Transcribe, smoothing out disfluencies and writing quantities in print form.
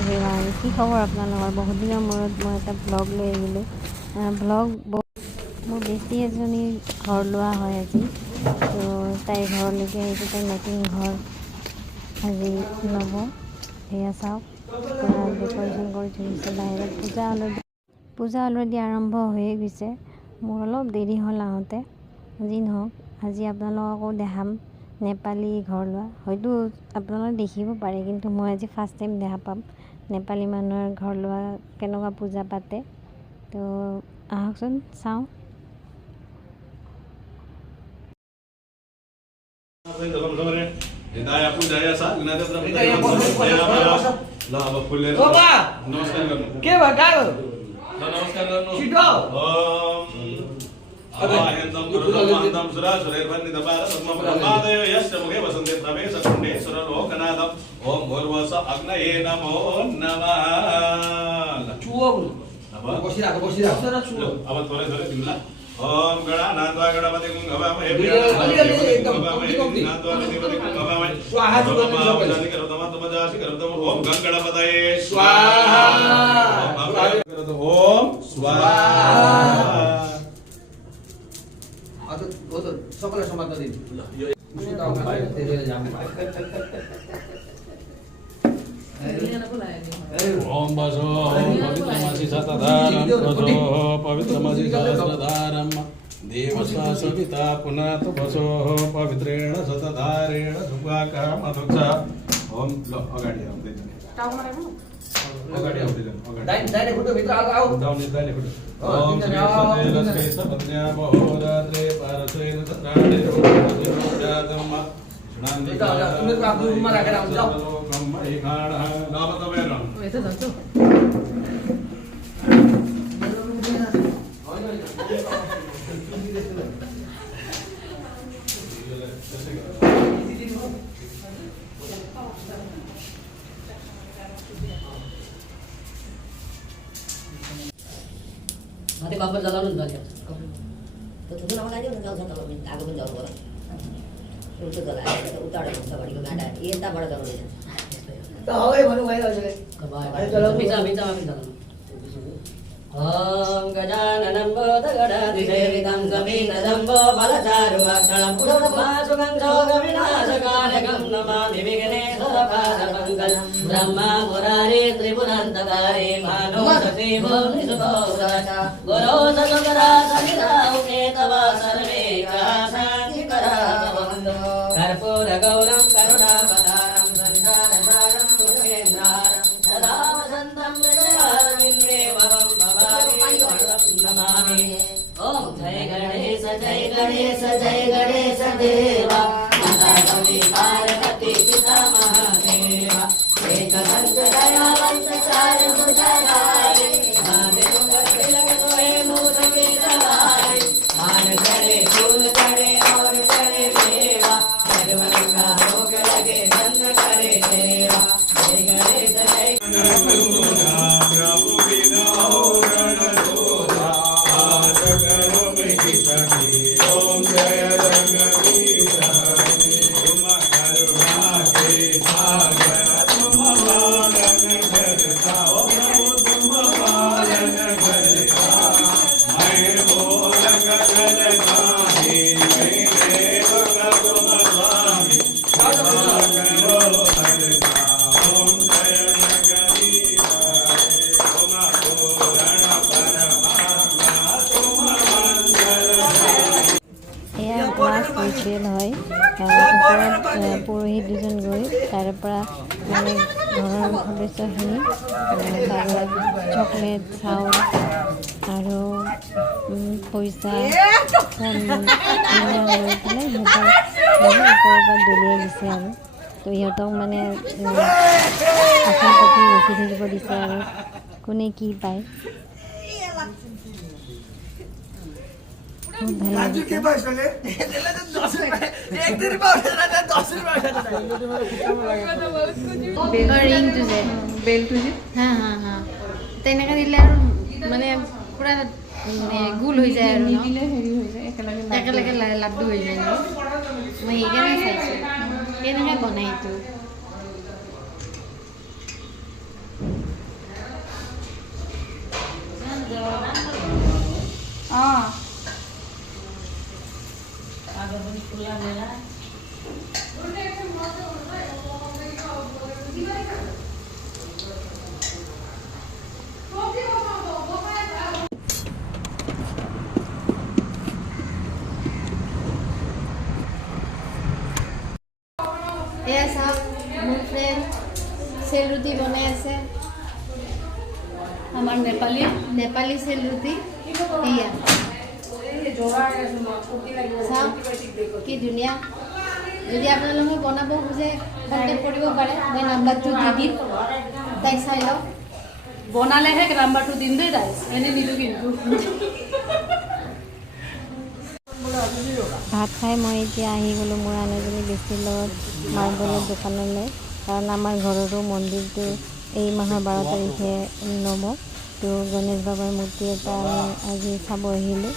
Everyone, কি খবৰ আপোনালোকৰ? বহুত দিনৰ মূৰত মই এটা ব্লগ লৈ আহিলোঁ। মোৰ বেছি এজনী ঘৰ লোৱা হয় আজি, তো তাইৰ ঘৰলৈকে আহিছোঁ। তাই নতুন ঘৰ আজি ল'ব। সেয়া চাওক, পূৰা ডেক'ৰেশ্যন কৰি থৈছে বাহিৰত। পূজা অলৰেডি আৰম্ভ হৈয়ে গৈছে। মোৰ অলপ দেৰি হ'ল আহোঁতে। যি নহওক, আজি আপোনালোককো দেখাম নেপালী ঘৰ লোৱা। হয়তো আপোনালোকে দেখিব পাৰে, কিন্তু মই আজি ফাৰ্ষ্ট টাইম দেখা পাম নেপালী মানুহৰ ঘৰ লোৱা কেনেকুৱা পূজা পাতে। তো আহকচোন চাওঁ। ओम गणानान्त्वा गणपति कुंभवामहे स्वाहा ओम गणपतये स्वाहा ओम स्वाहा সকলে সমাদর দিন ओम बसो पवित्रमसि शतधारं प्रजो पवित्रमसि सहस्रधारं देवस्वा सविता पुनः बसो पवित्रेण शतधारेण सुभाकः मधुक्षा ओम लो अगाडि आउँदै जाने अगाडि आउँदै जाने दाइने फुटो भित्र आऊ दाइने फुटो ओम श्री सतेलस्केश पत्न्या महोरात्रे पारसेन सत्राणि रोजातम तुम्ही आपल्या रूममा राखेर आउनु जाऊ Nanti kapan jalan lu belajar? Tuh nama aja udah jauh sama minta aku pun jauh orang. Untuk jalan, utara kita balik ke mana? Iya tak pada jalan ini. Tahu mana mana jalan? Kalau bisa jalan. Om Gajananam Bodhagadathi Sevitam Saminadambo Balacharumaksalam Masukam Sogavinasakalegam Namami Vigneswara Padamangala Brahma Murari Tribunantakari Mano Sasivo Nisubhaurata Guru Sadagara Samita Upetava Sarveka Santikara Bhavando Karpura Gauram Karunapadaram Sanjanasaram Mudhendraram Sada Vasantam Vijayaram Indrevavam ओम जय गणेश देवा माता कवि पार्वती पिता महादेवा एक दंत दयावंत चार भुजधारी माने तुम तिलक सोए मूल के सवारी मान करे फूल करे और करे देवा भगवान का भोग लगे चंद करे देवा जय गणेश ৰিচুৱেল হয়। ওপৰত পুৰোহিত দুজন গৈ তাৰ পৰা মানে ঘৰৰ সদস্যখিনি চকলেট চাউল আৰু পইচা লৈ পেলাই সিহঁতক ওপৰৰ পৰা দলিয়াই দিছে আৰু তো সিহঁতক মানে আসন পাতি ৰখি থাকিব দিছে আৰু কোনে কি পায়। তেনেকৈ দিলে আৰু মানে পুৰা গোল হৈ যায় আৰু একেলগে লাড্ডু হৈ যায়। মই সেইকাৰণে চাইছোঁ কেনেকৈ বনাই এইটো। চেল ৰুটি বনাই আছে আমাৰ নেপালী নেপালী চেল ৰুটি এয়া চাওক কি ধুনীয়া যদি আপোনালোকে বনাব খোজে কণ্টেক্ট কৰিব পাৰে মই নাম্বাৰটো দি দিম তাইক চাই লওক বনালেহে নাম্বাৰটো দিম দেই তাই এনেই নিদিওঁ কিন্তু ভাত খাই মই এতিয়া আহি গ'লোঁ মোৰ আনজনী বেছিৰ লগত মাৰ্বলৰ দোকানলৈ কাৰণ আমাৰ ঘৰৰো মন্দিৰটো এই মাহৰ 12 তাৰিখে ল'ব তো গণেশ বাবাৰ মূৰ্তি এটা আমি আজি চাব আহিলোঁ